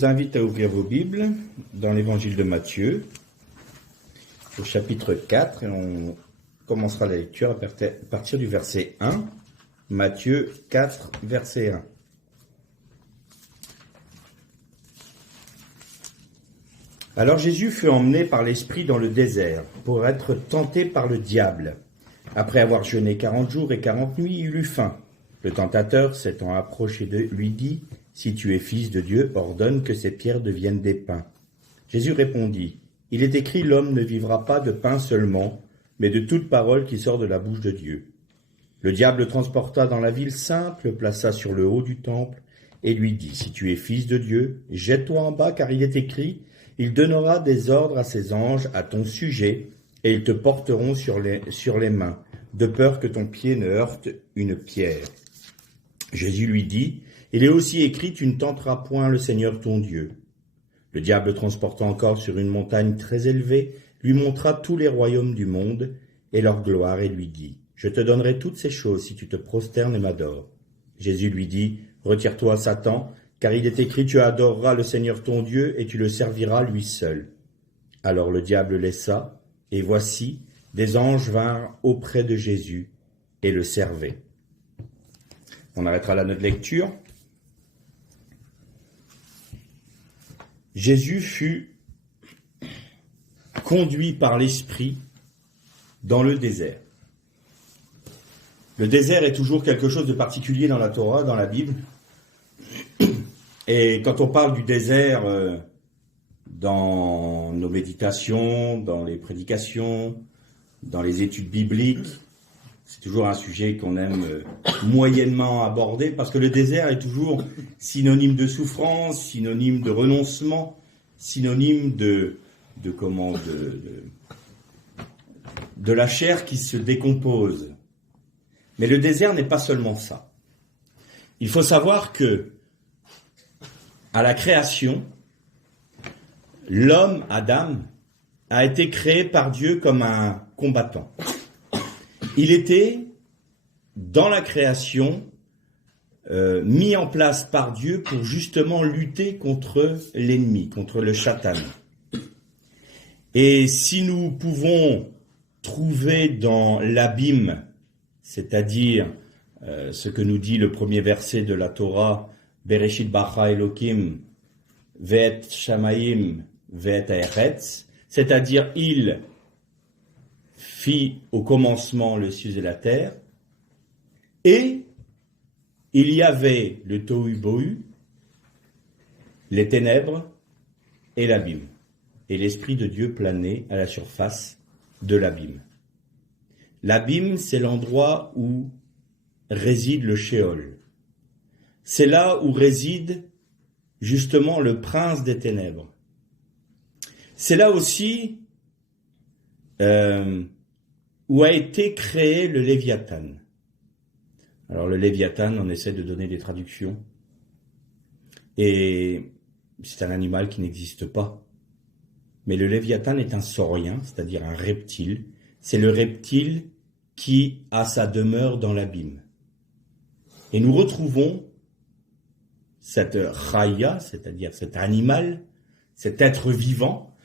vous invite à ouvrir vos Bibles dans l'évangile de Matthieu, au chapitre 4, et on commencera la lecture à partir du verset 1. Matthieu 4, verset 1. Alors Jésus fut emmené par l'Esprit dans le désert pour être tenté par le diable. Après avoir jeûné 40 jours et 40 nuits, il eut faim. Le tentateur, s'étant approché de lui, dit : « Si tu es fils de Dieu, ordonne que ces pierres deviennent des pains. » Jésus répondit : « Il est écrit, l'homme ne vivra pas de pain seulement, mais de toute parole qui sort de la bouche de Dieu. » Le diable le transporta dans la ville sainte, le plaça sur le haut du temple, et lui dit : « Si tu es fils de Dieu, jette-toi en bas, car il est écrit, il donnera des ordres à ses anges à ton sujet, et ils te porteront sur les mains, de peur que ton pied ne heurte une pierre. » Jésus lui dit : « Il est aussi écrit, tu ne tenteras point le Seigneur ton Dieu. » Le diable le transporta encore sur une montagne très élevée, lui montra tous les royaumes du monde et leur gloire, et lui dit : « Je te donnerai toutes ces choses si tu te prosternes et m'adores. » Jésus lui dit : « Retire-toi, Satan, car il est écrit, tu adoreras le Seigneur ton Dieu et tu le serviras lui seul. » Alors le diable le laissa, et voici, des anges vinrent auprès de Jésus et le servaient. On arrêtera là notre lecture. Jésus fut conduit par l'Esprit dans le désert. Le désert est toujours quelque chose de particulier dans la Torah, dans la Bible. Et quand on parle du désert dans nos méditations, dans les prédications, dans les études bibliques, c'est toujours un sujet qu'on aime moyennement aborder, parce que le désert est toujours synonyme de souffrance, synonyme de renoncement, synonyme de la chair qui se décompose. Mais le désert n'est pas seulement ça. Il faut savoir que, à la création, l'homme, Adam, a été créé par Dieu comme un combattant. Il était, dans la création, mis en place par Dieu pour justement lutter contre l'ennemi, contre le Satan. Et si nous pouvons trouver dans l'abîme, c'est-à-dire ce que nous dit le premier verset de la Torah, Bereshit bara Elokim ve'et shamayim ve'et haaretz, c'est-à-dire il fit au commencement le ciel et la terre, et il y avait le tohu bohu, les ténèbres et l'abîme. Et l'Esprit de Dieu planait à la surface de l'abîme. L'abîme, c'est l'endroit où réside le Sheol. C'est là où réside justement le prince des ténèbres. C'est là aussi où a été créé le Léviathan. Alors le Léviathan, on essaie de donner des traductions. Et c'est un animal qui n'existe pas. Mais le Léviathan est un saurien, c'est-à-dire un reptile. C'est le reptile qui a sa demeure dans l'abîme. Et nous retrouvons cette chaya, c'est-à-dire cet animal, cet être vivant,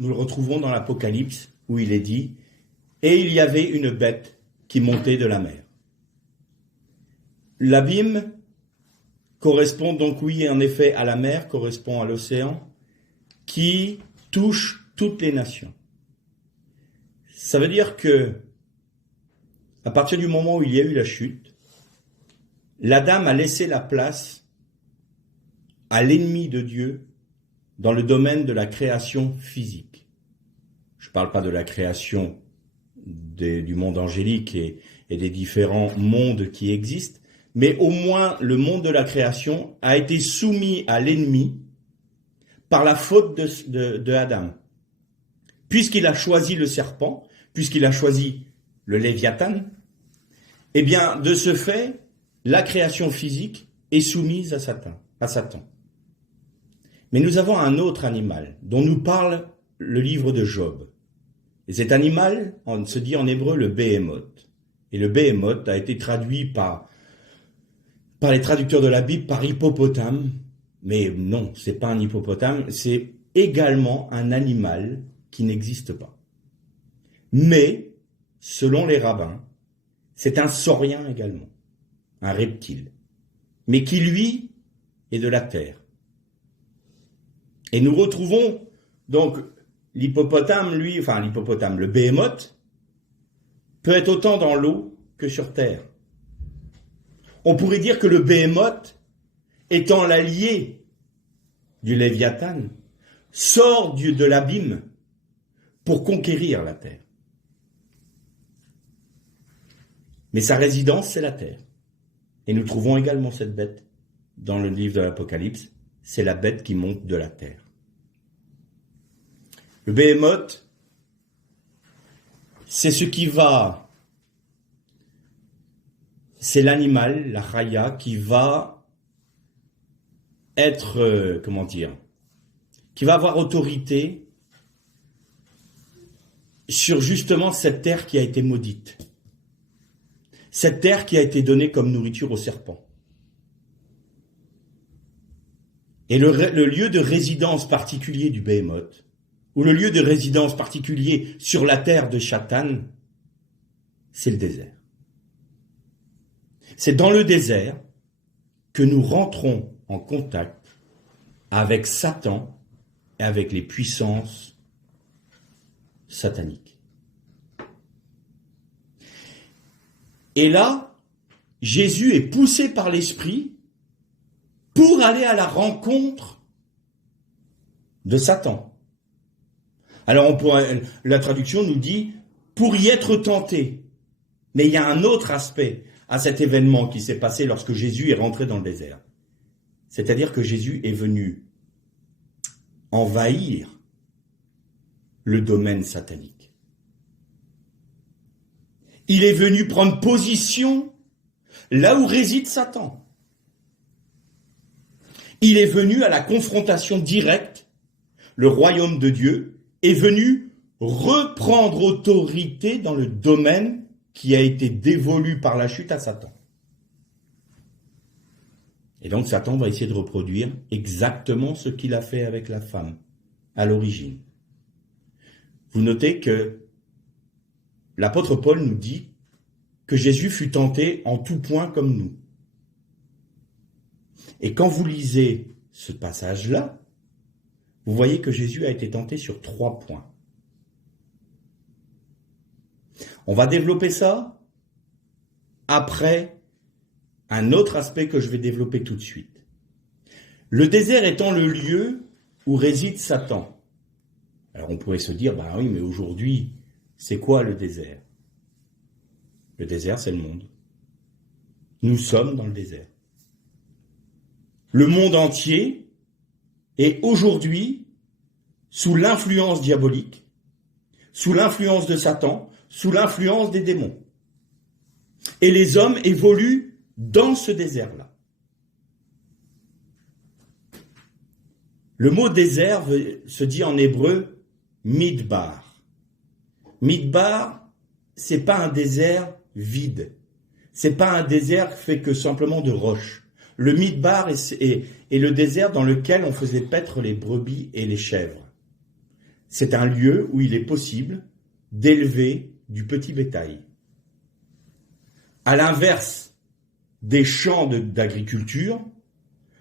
nous le retrouvons dans l'Apocalypse, où il est dit « Et il y avait une bête qui montait de la mer ». L'abîme correspond donc, oui, en effet, à la mer, correspond à l'océan, qui touche toutes les nations. Ça veut dire que, à partir du moment où il y a eu la chute, l'Adam a laissé la place à l'ennemi de Dieu dans le domaine de la création physique. Je ne parle pas de la création du monde angélique et des différents mondes qui existent, mais au moins le monde de la création a été soumis à l'ennemi par la faute de Adam. Puisqu'il a choisi le serpent, puisqu'il a choisi le Léviathan, eh bien, de ce fait, la création physique est soumise à Satan. Mais nous avons un autre animal dont nous parle le livre de Job. Et cet animal, on se dit en hébreu le Béhémoth. Et le Béhémoth a été traduit par les traducteurs de la Bible par hippopotame, Mais non, c'est pas un hippopotame, c'est également un animal qui n'existe pas. Mais, selon les rabbins, c'est un saurien également, un reptile, mais qui lui est de la terre. Et nous retrouvons donc l'hippopotame, le béhémoth, peut être autant dans l'eau que sur terre. On pourrait dire que le béhémoth, étant l'allié du Léviathan, sort de l'abîme pour conquérir la terre. Mais sa résidence, c'est la terre. Et nous trouvons également cette bête dans le livre de l'Apocalypse, c'est la bête qui monte de la terre. Le béhémoth, c'est c'est l'animal, la chaya, qui va être, qui va avoir autorité sur justement cette terre qui a été maudite. Cette terre qui a été donnée comme nourriture aux serpents. Et le lieu de résidence particulier du béhémoth, ou le lieu de résidence particulier sur la terre de Satan, c'est le désert. C'est dans le désert que nous rentrons en contact avec Satan et avec les puissances sataniques. Et là, Jésus est poussé par l'Esprit pour aller à la rencontre de Satan. Alors la traduction nous dit « pour y être tenté ». Mais il y a un autre aspect à cet événement qui s'est passé lorsque Jésus est rentré dans le désert. C'est-à-dire que Jésus est venu envahir le domaine satanique. Il est venu prendre position là où réside Satan. Il est venu à la confrontation directe. Le royaume de Dieu est venu reprendre autorité dans le domaine qui a été dévolu par la chute à Satan. Et donc Satan va essayer de reproduire exactement ce qu'il a fait avec la femme à l'origine. Vous notez que l'apôtre Paul nous dit que Jésus fut tenté en tout point comme nous. Et quand vous lisez ce passage-là, vous voyez que Jésus a été tenté sur 3 points. On va développer ça après un autre aspect que je vais développer tout de suite. Le désert étant le lieu où réside Satan. Alors on pourrait se dire, bah oui, mais aujourd'hui, c'est quoi le désert? Le désert, c'est le monde. Nous sommes dans le désert. Le monde entier est aujourd'hui sous l'influence diabolique, sous l'influence de Satan, sous l'influence des démons. Et les hommes évoluent dans ce désert-là. Le mot désert se dit en hébreu midbar. Midbar, c'est pas un désert vide. C'est pas un désert fait que simplement de roches. Le midbar est le désert dans lequel on faisait paître les brebis et les chèvres. C'est un lieu où il est possible d'élever du petit bétail. À l'inverse des champs d'agriculture,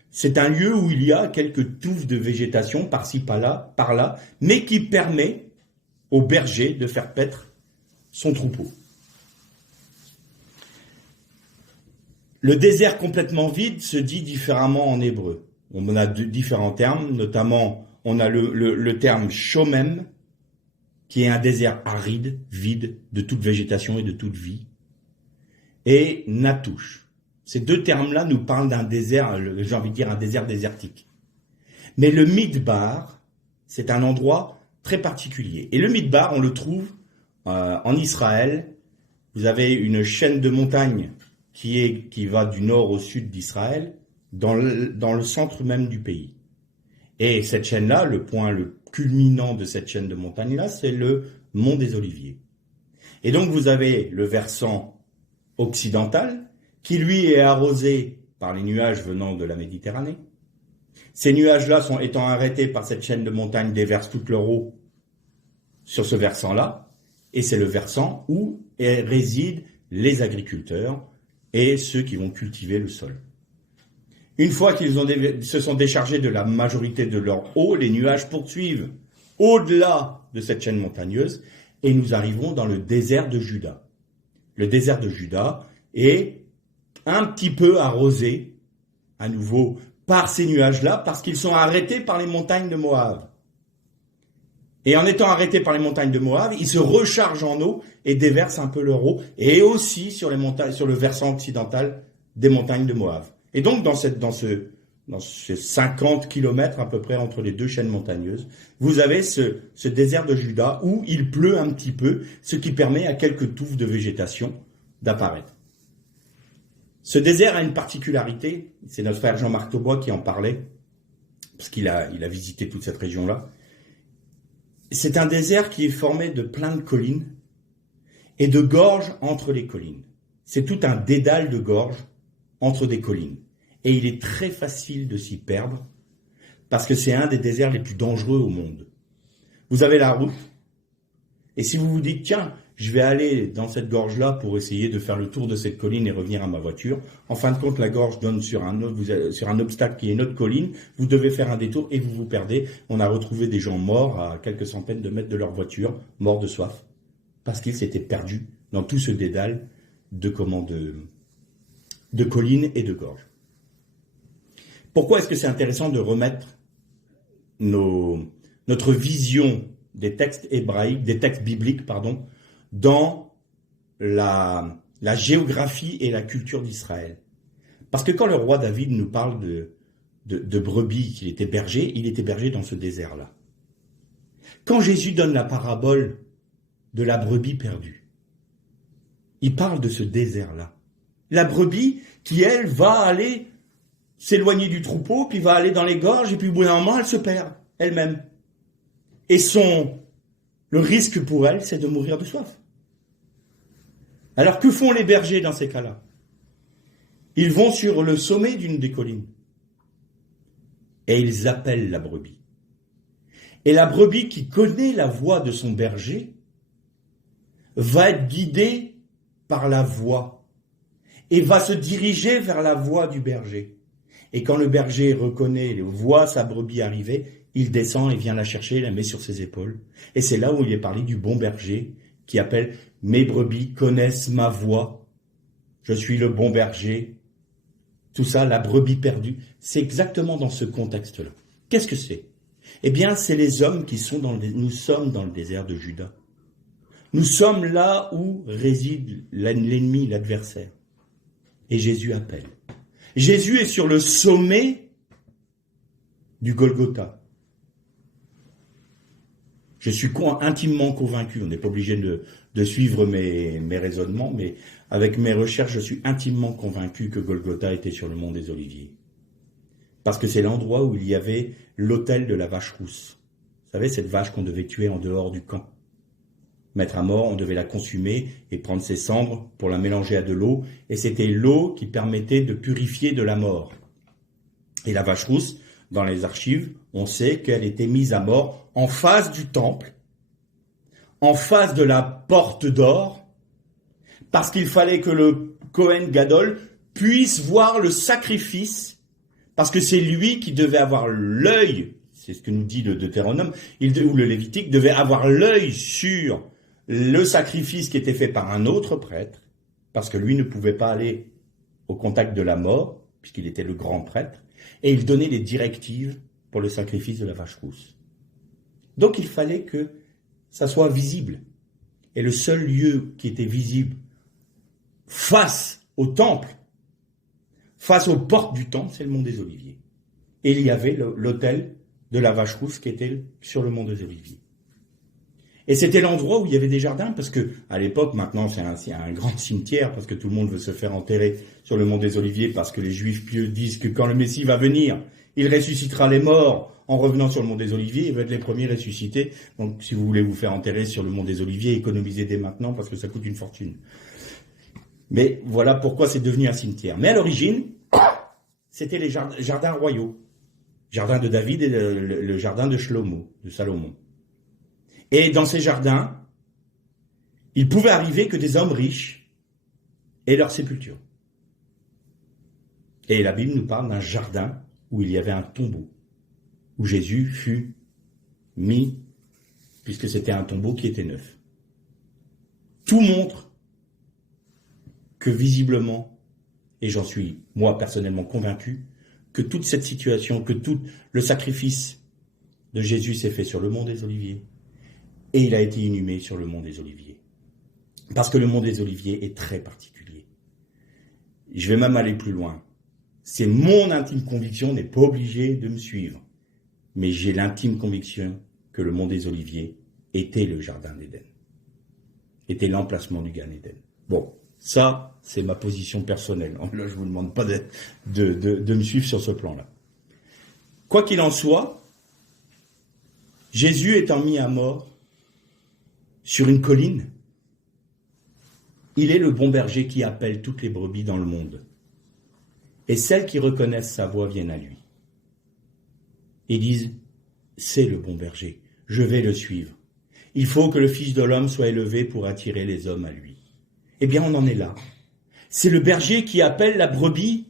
c'est un lieu où il y a quelques touffes de végétation par-ci, par-là, mais qui permet au berger de faire paître son troupeau. Le désert complètement vide se dit différemment en hébreu. On a différents termes, notamment on a le terme shomem, qui est un désert aride, vide, de toute végétation et de toute vie, et natouche. Ces 2 termes-là nous parlent d'un désert, j'ai envie de dire un désert désertique. Mais le midbar, c'est un endroit très particulier. Et le midbar, on le trouve en Israël. Vous avez une chaîne de montagnes qui va du nord au sud d'Israël, dans le centre même du pays. Et cette chaîne-là, le point le culminant de cette chaîne de montagnes-là, c'est le mont des Oliviers. Et donc vous avez le versant occidental, qui lui est arrosé par les nuages venant de la Méditerranée. Ces nuages-là, étant arrêtés par cette chaîne de montagnes, déversent toute leur eau sur ce versant-là, et c'est le versant où résident les agriculteurs et ceux qui vont cultiver le sol. Une fois qu'ils se sont déchargés de la majorité de leur eau, les nuages poursuivent au-delà de cette chaîne montagneuse et nous arrivons dans le désert de Juda. Le désert de Juda est un petit peu arrosé, à nouveau, par ces nuages-là, parce qu'ils sont arrêtés par les montagnes de Moab. Et en étant arrêtés par les montagnes de Moab, ils se rechargent en eau et déversent un peu leur eau, et aussi sur le versant occidental des montagnes de Moab. Et donc, dans ce 50 kilomètres à peu près entre les deux chaînes montagneuses, vous avez ce désert de Juda où il pleut un petit peu, ce qui permet à quelques touffes de végétation d'apparaître. Ce désert a une particularité, c'est notre frère Jean-Marc Taubois qui en parlait, parce qu'il a visité toute cette région-là. C'est un désert qui est formé de plein de collines et de gorges entre les collines. C'est tout un dédale de gorges entre des collines. Et il est très facile de s'y perdre parce que c'est un des déserts les plus dangereux au monde. Vous avez la route et si vous vous dites, tiens, je vais aller dans cette gorge-là pour essayer de faire le tour de cette colline et revenir à ma voiture, en fin de compte, la gorge donne sur un obstacle qui est une autre colline, vous devez faire un détour et vous vous perdez. On a retrouvé des gens morts à quelques centaines de mètres de leur voiture, morts de soif, parce qu'ils s'étaient perdus dans tout ce dédale de collines et de gorges. Pourquoi est-ce que c'est intéressant de remettre notre vision des textes hébraïques, des textes bibliques, dans la géographie et la culture d'Israël? Parce que quand le roi David nous parle de brebis, qu'il était berger, il était berger dans ce désert-là. Quand Jésus donne la parabole de la brebis perdue, il parle de ce désert-là. La brebis qui, elle, va aller s'éloigner du troupeau, puis va aller dans les gorges, et puis au bout d'un moment, elle se perd, elle-même. Et le risque pour elle, c'est de mourir de soif. Alors que font les bergers dans ces cas-là? Ils vont sur le sommet d'une des collines, et ils appellent la brebis. Et la brebis qui connaît la voix de son berger va être guidée par la voix, et va se diriger vers la voix du berger. Et quand le berger voit sa brebis arriver, il descend et vient la chercher, la met sur ses épaules. Et c'est là où il est parlé du bon berger qui appelle « Mes brebis connaissent ma voix, je suis le bon berger ». Tout ça, la brebis perdue, c'est exactement dans ce contexte-là. Qu'est-ce que c'est? Eh bien, c'est les hommes qui sont nous sommes dans le désert de Juda. Nous sommes là où réside l'ennemi, l'adversaire. Et Jésus appelle. Jésus est sur le sommet du Golgotha. Je suis intimement convaincu, on n'est pas obligé de suivre mes raisonnements, mais avec mes recherches, je suis intimement convaincu que Golgotha était sur le mont des Oliviers. Parce que c'est l'endroit où il y avait l'autel de la vache rousse. Vous savez, cette vache qu'on devait tuer en dehors du camp. Mettre à mort, on devait la consumer et prendre ses cendres pour la mélanger à de l'eau. Et c'était l'eau qui permettait de purifier de la mort. Et la vache rousse, dans les archives, on sait qu'elle était mise à mort en face du temple, en face de la porte d'or, parce qu'il fallait que le Kohen Gadol puisse voir le sacrifice, parce que c'est lui qui devait avoir l'œil, c'est ce que nous dit le Deutéronome, ou le Lévitique, devait avoir l'œil sur le sacrifice qui était fait par un autre prêtre, parce que lui ne pouvait pas aller au contact de la mort, puisqu'il était le grand prêtre, et il donnait les directives pour le sacrifice de la vache rousse. Donc il fallait que ça soit visible. Et le seul lieu qui était visible face au temple, face aux portes du temple, c'est le mont des Oliviers. Et il y avait l'autel de la vache rousse qui était sur le mont des Oliviers. Et c'était l'endroit où il y avait des jardins, parce que à l'époque, maintenant, c'est un grand cimetière, parce que tout le monde veut se faire enterrer sur le mont des Oliviers, parce que les Juifs pieux disent que quand le Messie va venir, il ressuscitera les morts en revenant sur le mont des Oliviers, il va être les premiers ressuscités. Donc, si vous voulez vous faire enterrer sur le mont des Oliviers, économisez dès maintenant, parce que ça coûte une fortune. Mais voilà pourquoi c'est devenu un cimetière. Mais à l'origine, c'était les jardins royaux. jardin de David et le jardin de Salomon. Et dans ces jardins, il pouvait arriver que des hommes riches aient leur sépulture. Et la Bible nous parle d'un jardin où il y avait un tombeau, où Jésus fut mis, puisque c'était un tombeau qui était neuf. Tout montre que visiblement, et j'en suis moi personnellement convaincu, que toute cette situation, que tout le sacrifice de Jésus s'est fait sur le mont des Oliviers, et il a été inhumé sur le mont des Oliviers. Parce que le mont des Oliviers est très particulier. Je vais même aller plus loin. C'est mon intime conviction, n'est pas obligé de me suivre. Mais j'ai l'intime conviction que le mont des Oliviers était le jardin d'Éden. Était l'emplacement du Gan Éden. Bon, ça, c'est ma position personnelle. Là, je vous demande pas de me suivre sur ce plan-là. Quoi qu'il en soit, Jésus étant mis à mort sur une colline, il est le bon berger qui appelle toutes les brebis dans le monde. Et celles qui reconnaissent sa voix viennent à lui. Et disent, c'est le bon berger, je vais le suivre. Il faut que le Fils de l'homme soit élevé pour attirer les hommes à lui. Eh bien, on en est là. C'est le berger qui appelle la brebis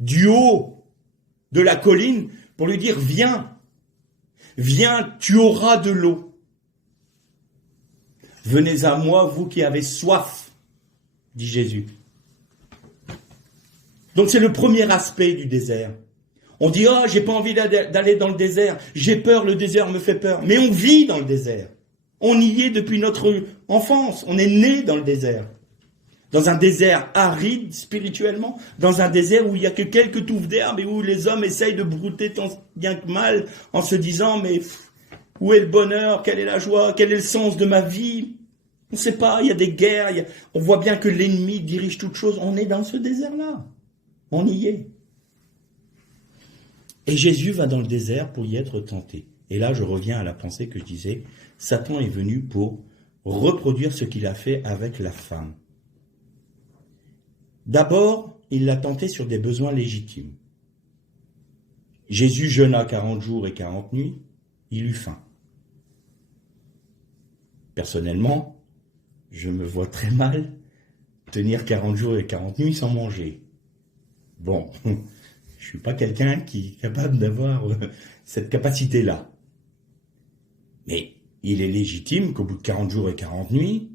du haut de la colline pour lui dire, viens, viens, tu auras de l'eau. Venez à moi, vous qui avez soif, dit Jésus. Donc c'est le premier aspect du désert. On dit, oh, j'ai pas envie d'aller dans le désert, j'ai peur, le désert me fait peur. Mais on vit dans le désert. On y est depuis notre enfance, on est né dans le désert. Dans un désert aride spirituellement, dans un désert où il n'y a que quelques touffes d'herbe et où les hommes essayent de brouter tant bien que mal en se disant, mais où est le bonheur, quelle est la joie, quel est le sens de ma vie? On ne sait pas, il y a des guerres, on voit bien que l'ennemi dirige toutes choses. On est dans ce désert-là. On y est. Et Jésus va dans le désert pour y être tenté. Et là, je reviens à la pensée que je disais, Satan est venu pour reproduire ce qu'il a fait avec la femme. D'abord, il l'a tenté sur des besoins légitimes. Jésus jeûna 40 jours et 40 nuits, il eut faim. Personnellement, je me vois très mal tenir 40 jours et 40 nuits sans manger. Bon, je ne suis pas quelqu'un qui est capable d'avoir cette capacité-là. Mais il est légitime qu'au bout de 40 jours et 40 nuits,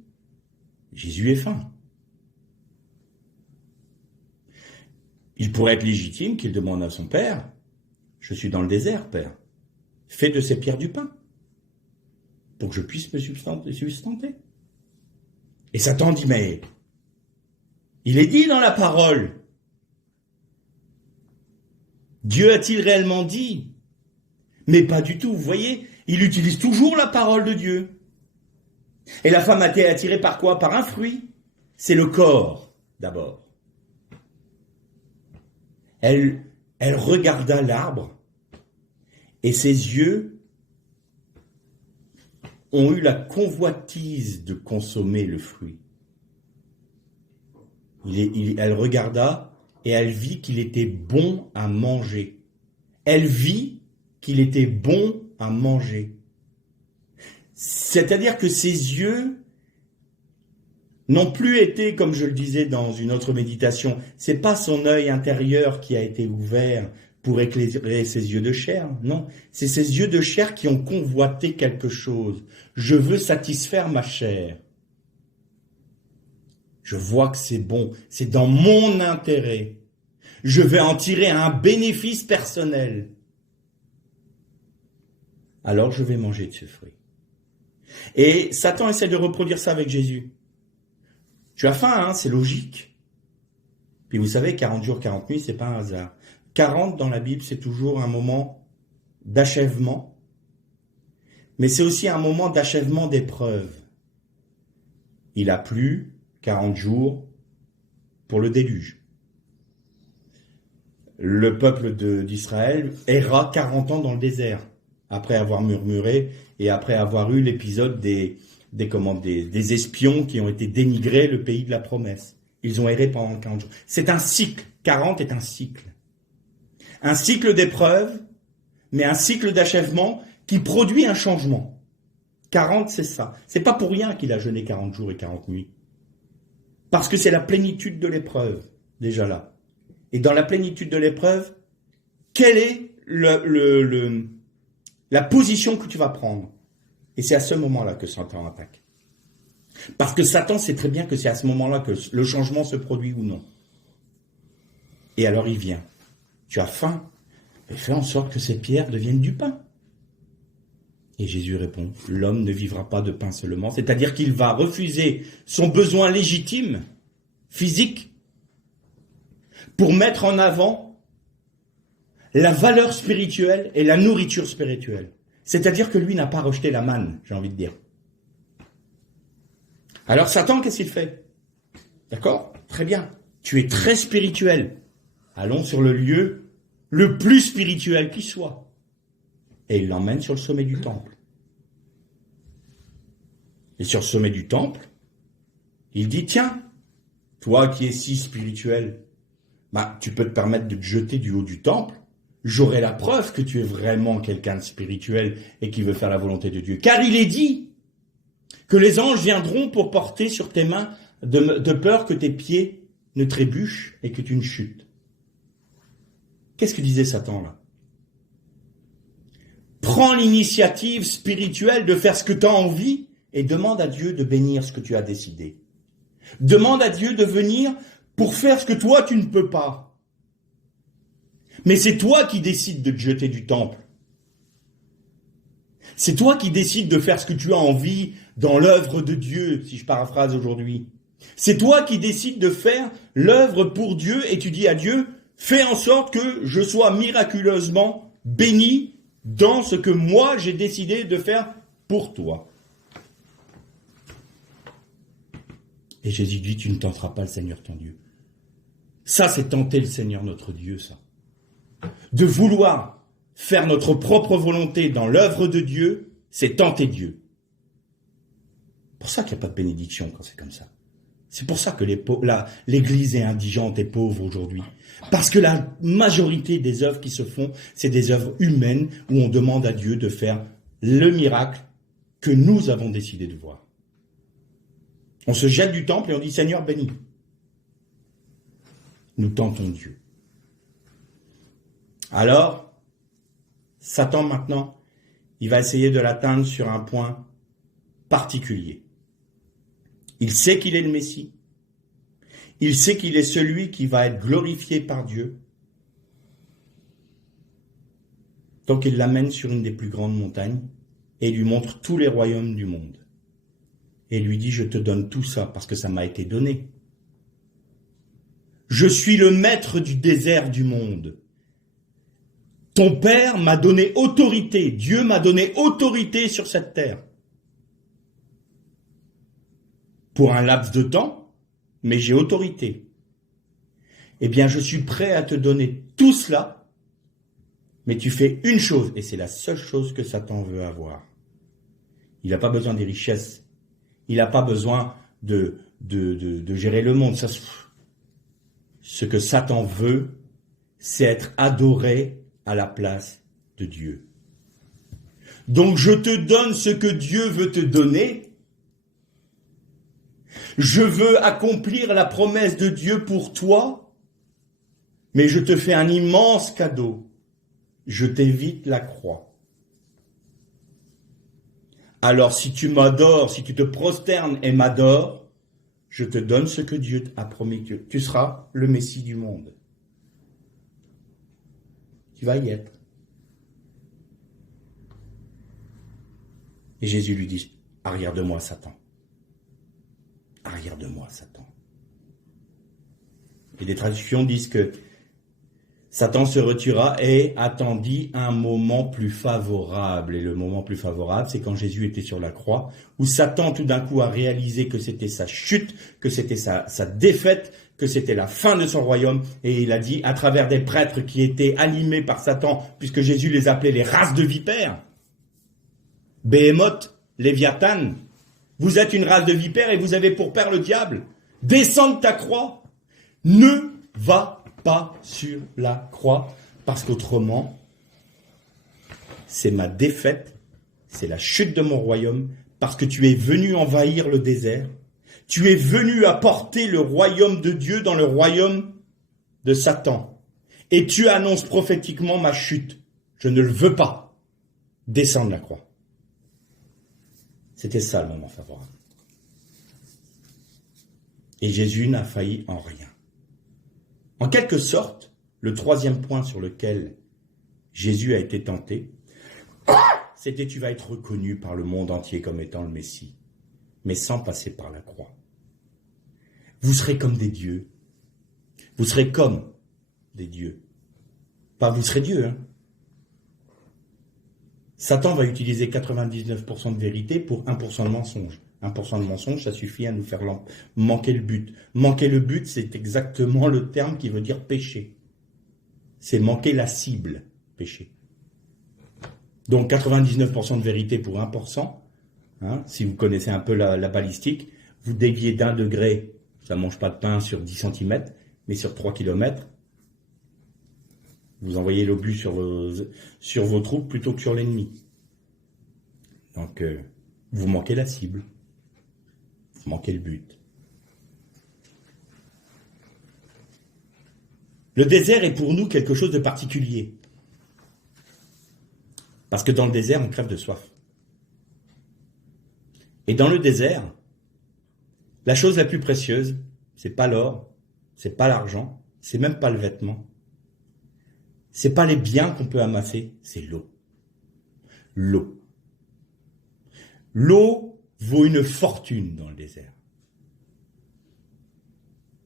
Jésus ait faim. Il pourrait être légitime qu'il demande à son père, « Je suis dans le désert, père. Fais de ces pierres du pain, pour que je puisse me substanter. » Et Satan dit, mais il est dit dans la parole. Dieu a-t-il réellement dit? Mais pas du tout, vous voyez, il utilise toujours la parole de Dieu. Et la femme a été attirée par quoi? Par un fruit. C'est le corps, d'abord. Elle regarda l'arbre, et ses yeux ont eu la convoitise de consommer le fruit. Elle regarda et elle vit qu'il était bon à manger. Elle vit qu'il était bon à manger. C'est-à-dire que ses yeux n'ont plus été, comme je le disais dans une autre méditation, c'est pas son œil intérieur qui a été ouvert pour éclairer ses yeux de chair, non, c'est ses yeux de chair qui ont convoité quelque chose. Je veux satisfaire ma chair. Je vois que c'est bon, c'est dans mon intérêt. Je vais en tirer un bénéfice personnel. Alors je vais manger de ce fruit. Et Satan essaie de reproduire ça avec Jésus. Tu as faim, hein, c'est logique. Puis vous savez, 40 jours, 40 nuits, c'est pas un hasard. 40 dans la Bible, c'est toujours un moment d'achèvement, mais c'est aussi un moment d'achèvement d'épreuve. Il a plu 40 jours pour le déluge. Le peuple d'Israël erra 40 ans dans le désert, après avoir murmuré et après avoir eu l'épisode des espions qui ont été dénigrés le pays de la promesse. Ils ont erré pendant 40 jours. C'est un cycle. 40 est un cycle. Un cycle d'épreuves mais un cycle d'achèvement qui produit un changement. 40, c'est ça. C'est pas pour rien qu'il a jeûné 40 jours et 40 nuits. Parce que c'est la plénitude de l'épreuve, déjà là. Et dans la plénitude de l'épreuve, quelle est la position que tu vas prendre? Et c'est à ce moment-là que Satan attaque. Parce que Satan sait très bien que c'est à ce moment-là que le changement se produit ou non. Et alors il vient. Tu as faim, et fais en sorte que ces pierres deviennent du pain. Et Jésus répond, l'homme ne vivra pas de pain seulement, c'est-à-dire qu'il va refuser son besoin légitime, physique, pour mettre en avant la valeur spirituelle et la nourriture spirituelle. C'est-à-dire que lui n'a pas rejeté la manne, j'ai envie de dire. Alors Satan, qu'est-ce qu'il fait? D'accord? Très bien. Tu es très spirituel. Allons sur le lieu le plus spirituel qui soit. Et il l'emmène sur le sommet du temple. Et sur le sommet du temple, il dit, tiens, toi qui es si spirituel, tu peux te permettre de te jeter du haut du temple. J'aurai la preuve que tu es vraiment quelqu'un de spirituel et qui veut faire la volonté de Dieu. Car il est dit que les anges viendront pour porter sur tes mains de peur que tes pieds ne trébuchent et que tu ne chutes. Qu'est-ce que disait Satan là? Prends l'initiative spirituelle de faire ce que tu as envie et demande à Dieu de bénir ce que tu as décidé. Demande à Dieu de venir pour faire ce que toi tu ne peux pas. Mais c'est toi qui décides de te jeter du temple. C'est toi qui décides de faire ce que tu as envie dans l'œuvre de Dieu, si je paraphrase aujourd'hui. C'est toi qui décides de faire l'œuvre pour Dieu et tu dis à Dieu, fais en sorte que je sois miraculeusement béni dans ce que moi j'ai décidé de faire pour toi. Et Jésus dit, tu ne tenteras pas le Seigneur ton Dieu. Ça, c'est tenter le Seigneur notre Dieu, ça. De vouloir faire notre propre volonté dans l'œuvre de Dieu, c'est tenter Dieu. C'est pour ça qu'il n'y a pas de bénédiction quand c'est comme ça. C'est pour ça que l'Église est indigente et pauvre aujourd'hui. Parce que la majorité des œuvres qui se font, c'est des œuvres humaines où on demande à Dieu de faire le miracle que nous avons décidé de voir. On se jette du temple et on dit, Seigneur, bénis. Nous tentons Dieu. Alors, Satan maintenant, il va essayer de l'atteindre sur un point particulier. Il sait qu'il est le Messie. Il sait qu'il est celui qui va être glorifié par Dieu. Donc il l'amène sur une des plus grandes montagnes et lui montre tous les royaumes du monde. Et lui dit, je te donne tout ça parce que ça m'a été donné. Je suis le maître du désert du monde. Ton père m'a donné autorité, Dieu m'a donné autorité sur cette terre. Pour un laps de temps, mais j'ai autorité. Eh bien, je suis prêt à te donner tout cela, mais tu fais une chose, et c'est la seule chose que Satan veut avoir. Il n'a pas besoin des richesses. Il n'a pas besoin de gérer le monde. Ça, ce que Satan veut, c'est être adoré à la place de Dieu. Donc je te donne ce que Dieu veut te donner. Je veux accomplir la promesse de Dieu pour toi, mais je te fais un immense cadeau. Je t'évite la croix. Alors si tu m'adores, si tu te prosternes et m'adores, je te donne ce que Dieu a promis. Tu seras le Messie du monde. Tu vas y être. Et Jésus lui dit, arrière de moi, Satan. Arrière de moi, Satan. Et des traductions disent que Satan se retira et attendit un moment plus favorable. Et le moment plus favorable, c'est quand Jésus était sur la croix, où Satan tout d'un coup a réalisé que c'était sa chute, que c'était sa défaite, que c'était la fin de son royaume. Et il a dit, à travers des prêtres qui étaient animés par Satan, puisque Jésus les appelait les races de vipères, Béhémoth, Léviathan, vous êtes une race de vipères et vous avez pour père le diable. Descends de ta croix. Ne va pas sur la croix, parce qu'autrement, c'est ma défaite, c'est la chute de mon royaume, parce que tu es venu envahir le désert, tu es venu apporter le royaume de Dieu dans le royaume de Satan, et tu annonces prophétiquement ma chute. Je ne le veux pas. Descends de la croix. C'était ça le moment favorable. Et Jésus n'a failli en rien. En quelque sorte, le troisième point sur lequel Jésus a été tenté, c'était tu vas être reconnu par le monde entier comme étant le Messie, mais sans passer par la croix. Vous serez comme des dieux. Vous serez comme des dieux. Pas vous serez Dieu, hein. Satan va utiliser 99% de vérité pour 1% de mensonge. 1% de mensonge, ça suffit à nous faire manquer le but. Manquer le but, c'est exactement le terme qui veut dire péché. C'est manquer la cible, péché. Donc 99% de vérité pour 1%. Hein, si vous connaissez un peu la balistique, vous déviez d'1 degré, ça ne mange pas de pain sur 10 cm, mais sur 3 km, vous envoyez l'obus sur vos troupes plutôt que sur l'ennemi. Donc, vous manquez la cible. Vous manquez le but. Le désert est pour nous quelque chose de particulier. Parce que dans le désert, on crève de soif. Et dans le désert, la chose la plus précieuse, c'est pas l'or, c'est pas l'argent, c'est même pas le vêtement. C'est pas les biens qu'on peut amasser, c'est l'eau. L'eau. L'eau vaut une fortune dans le désert.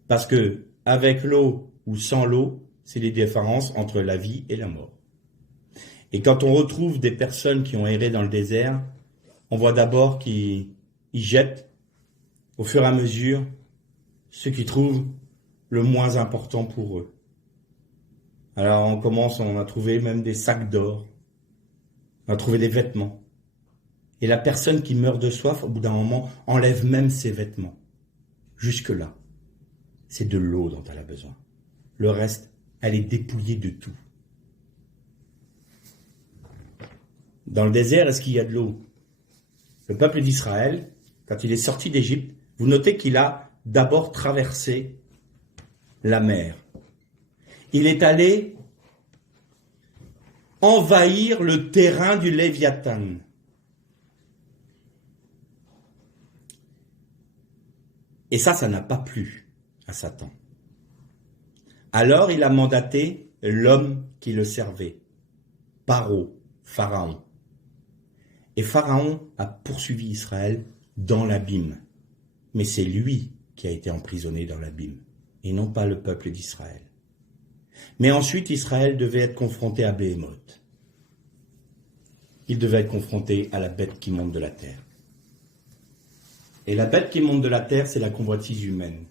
Parce que avec l'eau ou sans l'eau, c'est les différences entre la vie et la mort. Et quand on retrouve des personnes qui ont erré dans le désert, on voit d'abord qu'ils jettent au fur et à mesure ce qu'ils trouvent le moins important pour eux. Alors on a trouvé même des sacs d'or, on a trouvé des vêtements. Et la personne qui meurt de soif, au bout d'un moment, enlève même ses vêtements. Jusque-là, c'est de l'eau dont elle a besoin. Le reste, elle est dépouillée de tout. Dans le désert, est-ce qu'il y a de l'eau? Le peuple d'Israël, quand il est sorti d'Égypte, vous notez qu'il a d'abord traversé la mer. Il est allé envahir le terrain du Léviathan. Et ça n'a pas plu à Satan. Alors il a mandaté l'homme qui le servait, Pharaon. Et Pharaon a poursuivi Israël dans l'abîme. Mais c'est lui qui a été emprisonné dans l'abîme, et non pas le peuple d'Israël. Mais ensuite, Israël devait être confronté à Béhémoth. Il devait être confronté à la bête qui monte de la terre. Et la bête qui monte de la terre, c'est la convoitise humaine.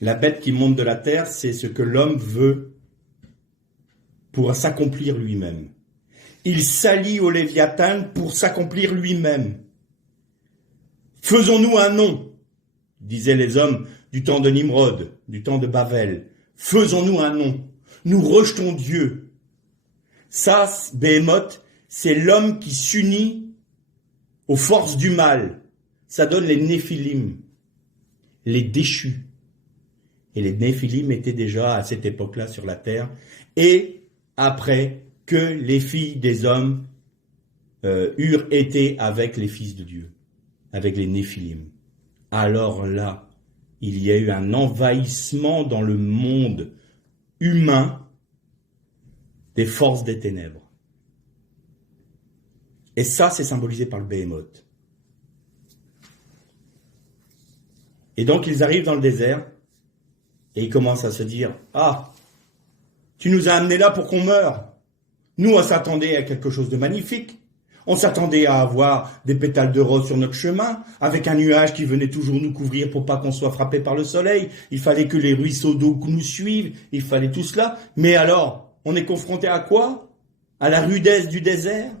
La bête qui monte de la terre, c'est ce que l'homme veut pour s'accomplir lui-même. Il s'allie au Léviathan pour s'accomplir lui-même. Faisons-nous un nom, disaient les hommes du temps de Nimrod, du temps de Babel. Faisons-nous un nom. Nous rejetons Dieu. Ça, Béhémoth, c'est l'homme qui s'unit aux forces du mal. Ça donne les Néphilim, les déchus. Et les Néphilim étaient déjà à cette époque-là sur la terre. Et après que les filles des hommes eurent été avec les fils de Dieu, avec les Néphilim. Alors là, il y a eu un envahissement dans le monde humain des forces des ténèbres. Et ça, c'est symbolisé par le Béhémoth. Et donc, ils arrivent dans le désert et ils commencent à se dire « Ah, tu nous as amenés là pour qu'on meure. Nous, on s'attendait à quelque chose de magnifique. On s'attendait à avoir des pétales de rose sur notre chemin, avec un nuage qui venait toujours nous couvrir pour pas qu'on soit frappé par le soleil. Il fallait que les ruisseaux d'eau nous suivent, il fallait tout cela. Mais alors, on est confronté à quoi? À la rudesse du désert?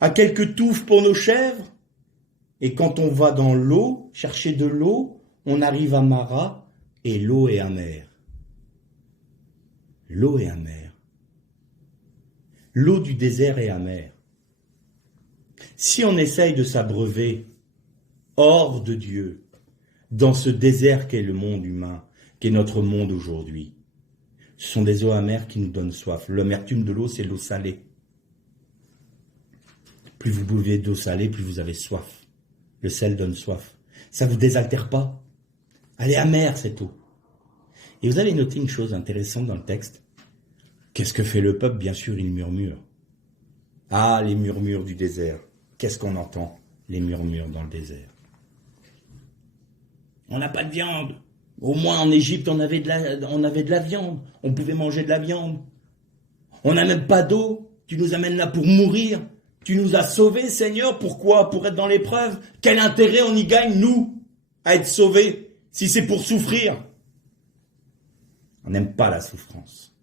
À quelques touffes pour nos chèvres? Et quand on va dans l'eau, chercher de l'eau, on arrive à Mara, et l'eau est amère. L'eau est amère. L'eau du désert est amère. Si on essaye de s'abreuver hors de Dieu, dans ce désert qu'est le monde humain, qu'est notre monde aujourd'hui, ce sont des eaux amères qui nous donnent soif. L'amertume de l'eau, c'est l'eau salée. Plus vous buvez d'eau salée, plus vous avez soif. Le sel donne soif. Ça ne vous désaltère pas. Elle est amère, cette eau. Et vous allez noter une chose intéressante dans le texte. Qu'est-ce que fait le peuple? Bien sûr, il murmure. Ah, les murmures du désert. Qu'est-ce qu'on entend? Les murmures dans le désert. On n'a pas de viande. Au moins en Égypte, on avait de la viande. On pouvait manger de la viande. On n'a même pas d'eau. Tu nous amènes là pour mourir. Tu nous as sauvés, Seigneur. Pourquoi? Pour être dans l'épreuve. Quel intérêt on y gagne, nous, à être sauvés, si c'est pour souffrir? On n'aime pas la souffrance.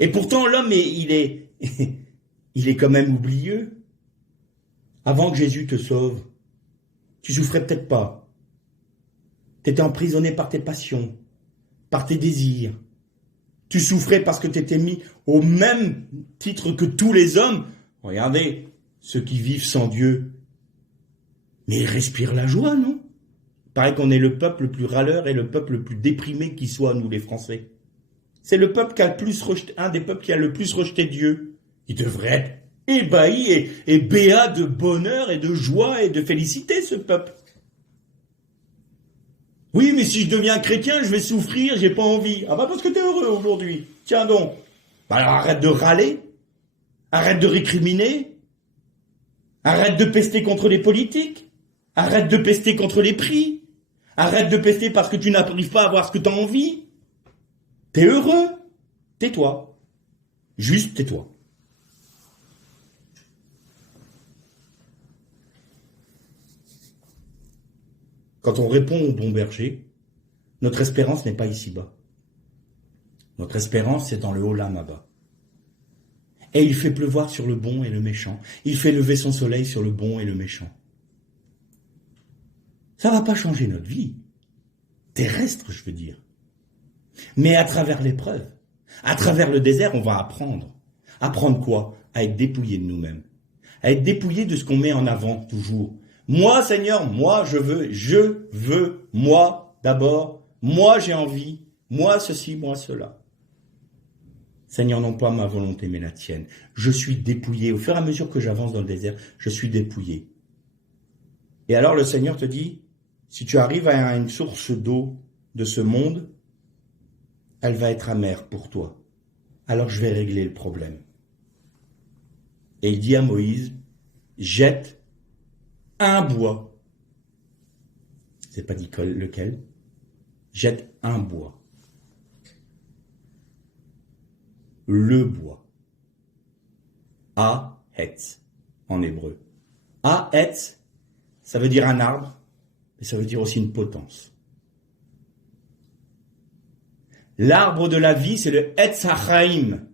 Et pourtant, l'homme, il est quand même oublieux. Avant que Jésus te sauve, tu souffrais peut-être pas. Tu étais emprisonné par tes passions, par tes désirs. Tu souffrais parce que tu étais mis au même titre que tous les hommes. Regardez, ceux qui vivent sans Dieu. Mais ils respirent la joie, non? Il paraît qu'on est le peuple le plus râleur et le peuple le plus déprimé qui soit, nous les Français. C'est le peuple qui a le plus rejeté, un des peuples qui a le plus rejeté Dieu. Il devrait être ébahi et béat de bonheur et de joie et de félicité, ce peuple. Oui, mais si je deviens chrétien, je vais souffrir, j'ai pas envie. Ah bah parce que t'es heureux aujourd'hui. Tiens donc. Bah alors arrête de râler. Arrête de récriminer. Arrête de pester contre les politiques. Arrête de pester contre les prix. Arrête de pester parce que tu n'arrives pas à avoir ce que t'as envie. T'es heureux. Tais-toi. Juste tais-toi. Quand on répond au bon berger, notre espérance n'est pas ici-bas. Notre espérance, c'est dans le haut là-bas. Et il fait pleuvoir sur le bon et le méchant. Il fait lever son soleil sur le bon et le méchant. Ça ne va pas changer notre vie. Terrestre, je veux dire. Mais à travers l'épreuve, à travers le désert, on va apprendre. Apprendre quoi? À être dépouillé de nous-mêmes. À être dépouillé de ce qu'on met en avant toujours. Moi, Seigneur, moi, je veux, moi, d'abord, moi, j'ai envie, moi, ceci, moi, cela. Seigneur, non pas ma volonté, mais la tienne. Je suis dépouillé. Au fur et à mesure que j'avance dans le désert, je suis dépouillé. Et alors, le Seigneur te dit, si tu arrives à une source d'eau de ce monde, elle va être amère pour toi. Alors, je vais régler le problème. Et il dit à Moïse, jette un bois. C'est pas dit lequel. Jette un bois. Le bois. Ahetz en hébreu. Ahetz, ça veut dire un arbre, mais ça veut dire aussi une potence. L'arbre de la vie, c'est le Etz HaChaim.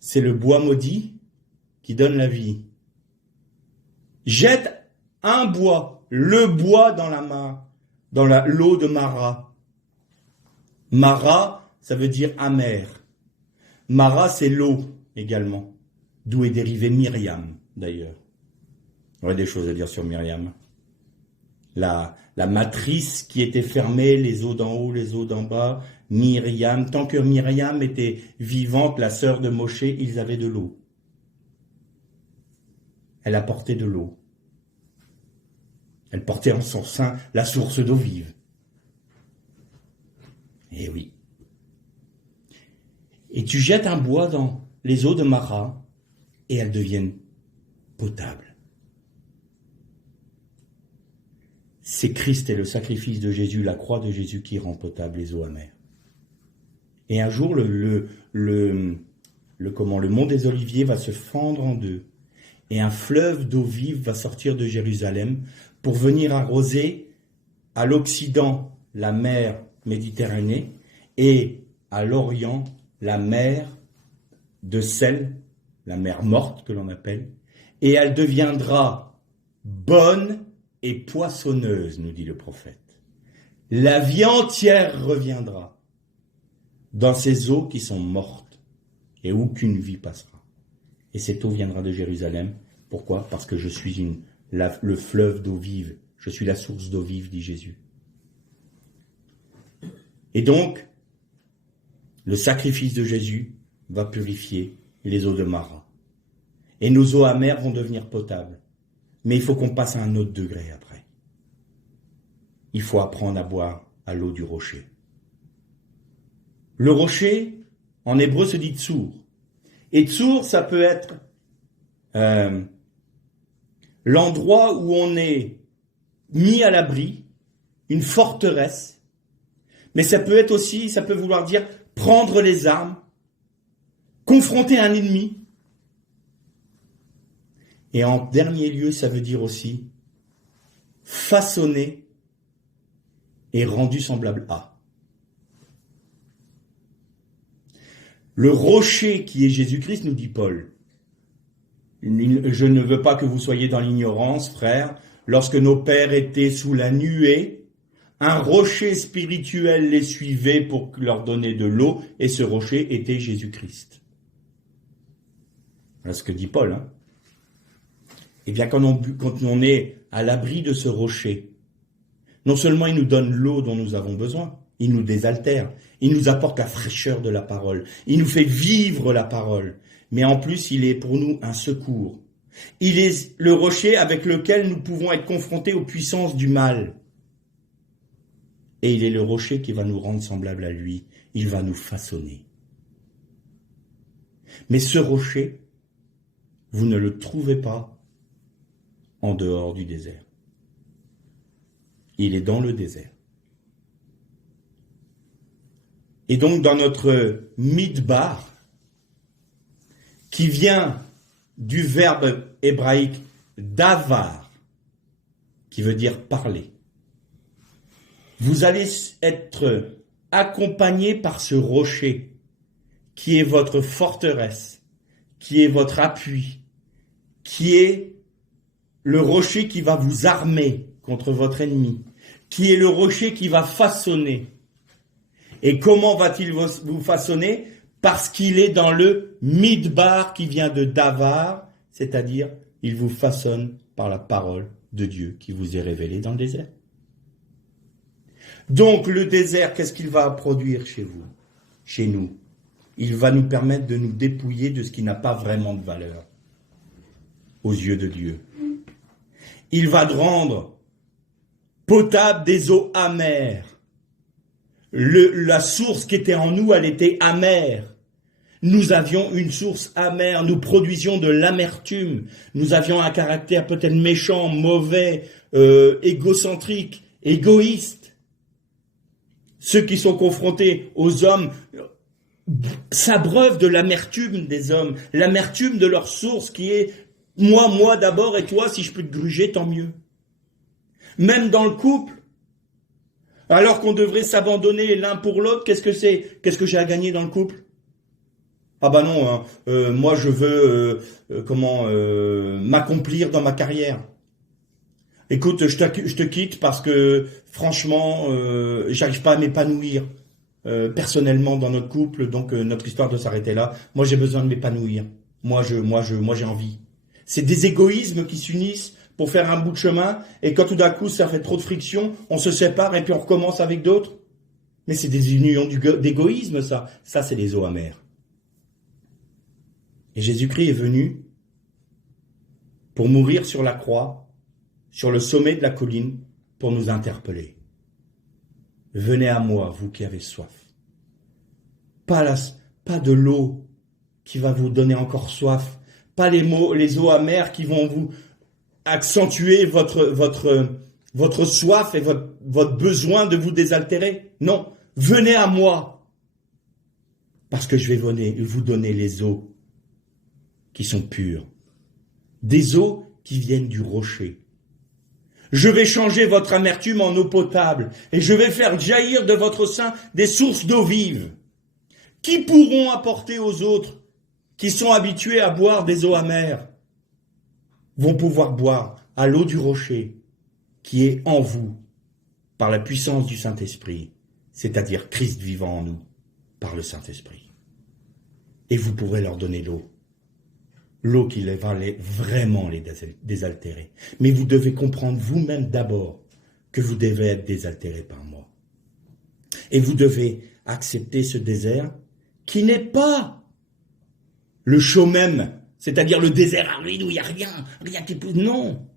C'est le bois maudit qui donne la vie. Jette un bois, le bois dans la mare, dans l'eau de Mara. Mara, ça veut dire amer. Mara, c'est l'eau également, d'où est dérivée Myriam, d'ailleurs. Il y aurait des choses à dire sur Myriam. La matrice qui était fermée, les eaux d'en haut, les eaux d'en bas, Myriam. Tant que Myriam était vivante, la sœur de Moshe, ils avaient de l'eau. Elle apportait de l'eau. Elle portait en son sein la source d'eau vive. Eh oui. Et tu jettes un bois dans les eaux de Mara et elles deviennent potables. C'est Christ et le sacrifice de Jésus, la croix de Jésus qui rend potable les eaux amères. Et un jour, le mont des Oliviers va se fendre en deux. Et un fleuve d'eau vive va sortir de Jérusalem pour venir arroser à l'Occident la mer Méditerranée et à l'Orient la mer de sel, la mer morte que l'on appelle, et elle deviendra bonne et poissonneuse, nous dit le prophète. La vie entière reviendra dans ces eaux qui sont mortes et aucune vie passera. Et cette eau viendra de Jérusalem. Pourquoi? Parce que je suis le fleuve d'eau vive. Je suis la source d'eau vive, dit Jésus. Et donc, le sacrifice de Jésus va purifier les eaux de Mara. Et nos eaux amères vont devenir potables. Mais il faut qu'on passe à un autre degré après. Il faut apprendre à boire à l'eau du rocher. Le rocher, en hébreu, se dit tsour. Et tsour, ça peut être l'endroit où on est mis à l'abri, une forteresse. Mais ça peut être aussi, ça peut vouloir dire prendre les armes, confronter un ennemi. Et en dernier lieu, ça veut dire aussi façonner et rendu semblable à. Le rocher qui est Jésus-Christ, nous dit Paul. Je ne veux pas que vous soyez dans l'ignorance, frères. Lorsque nos pères étaient sous la nuée, un rocher spirituel les suivait pour leur donner de l'eau, et ce rocher était Jésus-Christ. Voilà ce que dit Paul. Eh bien, quand on est à l'abri de ce rocher, non seulement il nous donne l'eau dont nous avons besoin, il nous désaltère, il nous apporte la fraîcheur de la parole, il nous fait vivre la parole, mais en plus il est pour nous un secours. Il est le rocher avec lequel nous pouvons être confrontés aux puissances du mal. Et il est le rocher qui va nous rendre semblables à lui, il va nous façonner. Mais ce rocher, vous ne le trouvez pas en dehors du désert. Il est dans le désert. Et donc dans notre midbar, qui vient du verbe hébraïque davar, qui veut dire parler, vous allez être accompagné par ce rocher, qui est votre forteresse, qui est votre appui, qui est le rocher qui va vous armer contre votre ennemi, qui est le rocher qui va façonner. Et comment va-t-il vous façonner? Parce qu'il est dans le midbar qui vient de davar, c'est-à-dire il vous façonne par la parole de Dieu qui vous est révélée dans le désert. Donc le désert, qu'est-ce qu'il va produire chez vous, chez nous? Il va nous permettre de nous dépouiller de ce qui n'a pas vraiment de valeur aux yeux de Dieu. Il va rendre potable des eaux amères. La source qui était en nous, elle était amère. Nous avions une source amère, nous produisions de l'amertume. Nous avions un caractère peut-être méchant, mauvais, égocentrique, égoïste. Ceux qui sont confrontés aux hommes s'abreuvent de l'amertume des hommes, l'amertume de leur source qui est moi d'abord et toi, si je peux te gruger, tant mieux. Même dans le couple, alors qu'on devrait s'abandonner l'un pour l'autre, qu'est-ce que c'est? Qu'est-ce que j'ai à gagner dans le couple? Ah bah non, moi je veux m'accomplir dans ma carrière. Écoute, je te quitte parce que franchement, j'arrive pas à m'épanouir personnellement dans notre couple, donc notre histoire doit s'arrêter là. Moi j'ai besoin de m'épanouir. Moi j'ai envie. C'est des égoïsmes qui s'unissent pour faire un bout de chemin, et quand tout d'un coup ça fait trop de friction, on se sépare et puis on recommence avec d'autres. Mais c'est des unions d'égoïsme, ça. Ça, c'est les eaux amères. Et Jésus-Christ est venu pour mourir sur la croix, sur le sommet de la colline, pour nous interpeller. Venez à moi, vous qui avez soif. Pas de l'eau qui va vous donner encore soif, pas les eaux amères qui vont vous accentuer votre soif et votre besoin de vous désaltérer. Non, venez à moi, parce que je vais vous donner les eaux qui sont pures, des eaux qui viennent du rocher. Je vais changer votre amertume en eau potable, et je vais faire jaillir de votre sein des sources d'eau vive, qui pourront apporter aux autres, qui sont habitués à boire des eaux amères, vont pouvoir boire à l'eau du rocher, qui est en vous, par la puissance du Saint-Esprit, c'est-à-dire Christ vivant en nous, par le Saint-Esprit. et vous pourrez leur donner l'eau. L'eau qui va vraiment les désaltérer. Mais vous devez comprendre vous-même d'abord que vous devez être désaltéré par moi. Et vous devez accepter ce désert qui n'est pas le chaud même, c'est-à-dire le désert aride où il n'y a rien qui pousse. Non,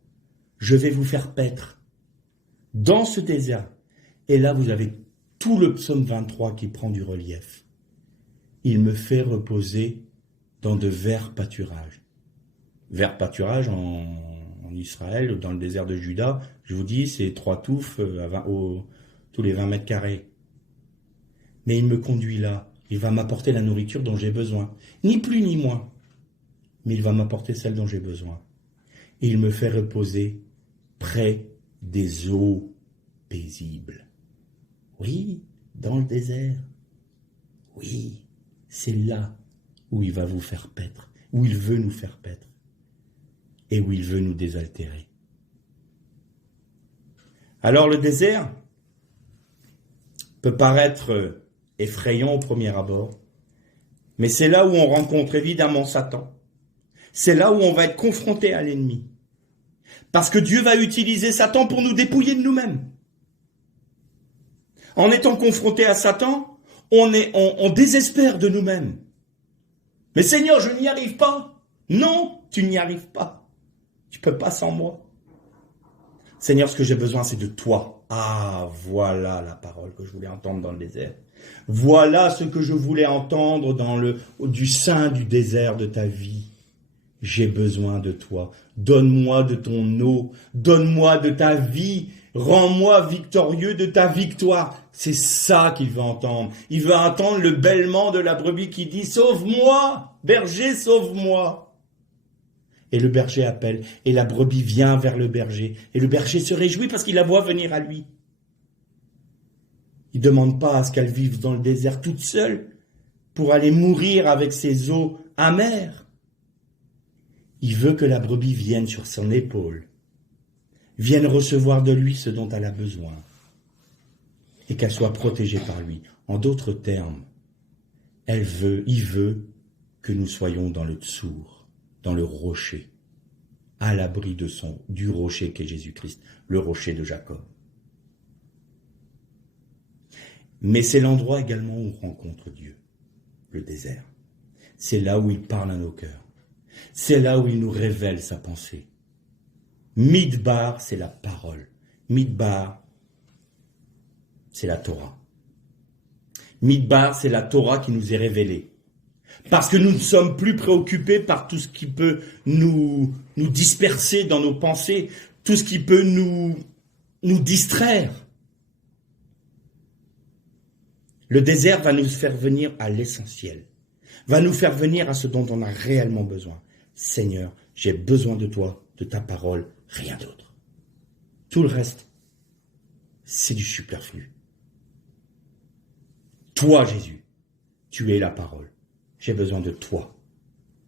je vais vous faire paître dans ce désert. Et là, vous avez tout le psaume 23 qui prend du relief. Il me fait reposer dans de verts pâturages. Verts pâturages en Israël, dans le désert de Juda, je vous dis, c'est 3 touffes tous les 20 mètres carrés. Mais il me conduit là. Il va m'apporter la nourriture dont j'ai besoin. Ni plus ni moins. Mais il va m'apporter celle dont j'ai besoin. Et il me fait reposer près des eaux paisibles. Oui, dans le désert. Oui, c'est là où il va vous faire paître, où il veut nous faire paître, et où il veut nous désaltérer. Alors le désert peut paraître effrayant au premier abord, mais c'est là où on rencontre évidemment Satan. C'est là où on va être confronté à l'ennemi. Parce que Dieu va utiliser Satan pour nous dépouiller de nous-mêmes. En étant confronté à Satan, on désespère de nous-mêmes. Mais Seigneur, je n'y arrive pas. Non, tu n'y arrives pas. Tu peux pas sans moi. Seigneur, ce que j'ai besoin, c'est de toi. Ah, voilà la parole que je voulais entendre dans le désert. Voilà ce que je voulais entendre du sein du désert de ta vie. J'ai besoin de toi. Donne-moi de ton eau. Donne-moi de ta vie. Rends-moi victorieux de ta victoire. C'est ça qu'il veut entendre. Il veut entendre le bêlement de la brebis qui dit « Sauve-moi, berger, sauve-moi ». Et le berger appelle, et la brebis vient vers le berger. Et le berger se réjouit parce qu'il la voit venir à lui. Il ne demande pas à ce qu'elle vive dans le désert toute seule pour aller mourir avec ses eaux amères. Il veut que la brebis vienne sur son épaule, vienne recevoir de lui ce dont elle a besoin, et qu'elle soit protégée par lui. En d'autres termes, il veut que nous soyons dans le tsour, dans le rocher, à l'abri du rocher qu'est Jésus-Christ, le rocher de Jacob. Mais c'est l'endroit également où on rencontre Dieu, le désert. C'est là où il parle à nos cœurs. C'est là où il nous révèle sa pensée. Midbar, c'est la parole. Midbar, c'est la Torah. Midbar, c'est la Torah qui nous est révélée. Parce que nous ne sommes plus préoccupés par tout ce qui peut nous disperser dans nos pensées, tout ce qui peut nous distraire. Le désert va nous faire venir à l'essentiel, va nous faire venir à ce dont on a réellement besoin. Seigneur, j'ai besoin de toi, de ta parole, rien d'autre. Tout le reste, c'est du superflu. Toi, Jésus, tu es la parole. J'ai besoin de toi.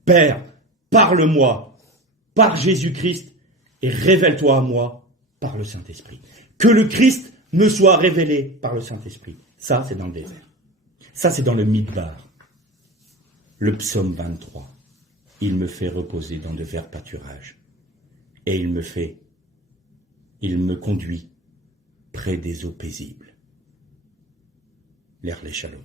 Père, parle-moi par Jésus-Christ et révèle-toi à moi par le Saint-Esprit. Que le Christ me soit révélé par le Saint-Esprit. Ça, c'est dans le désert. Ça, c'est dans le Midbar. Le psaume 23. Il me fait reposer dans de verts pâturages. Et il me conduit près des eaux paisibles. L'Erlé Shalom.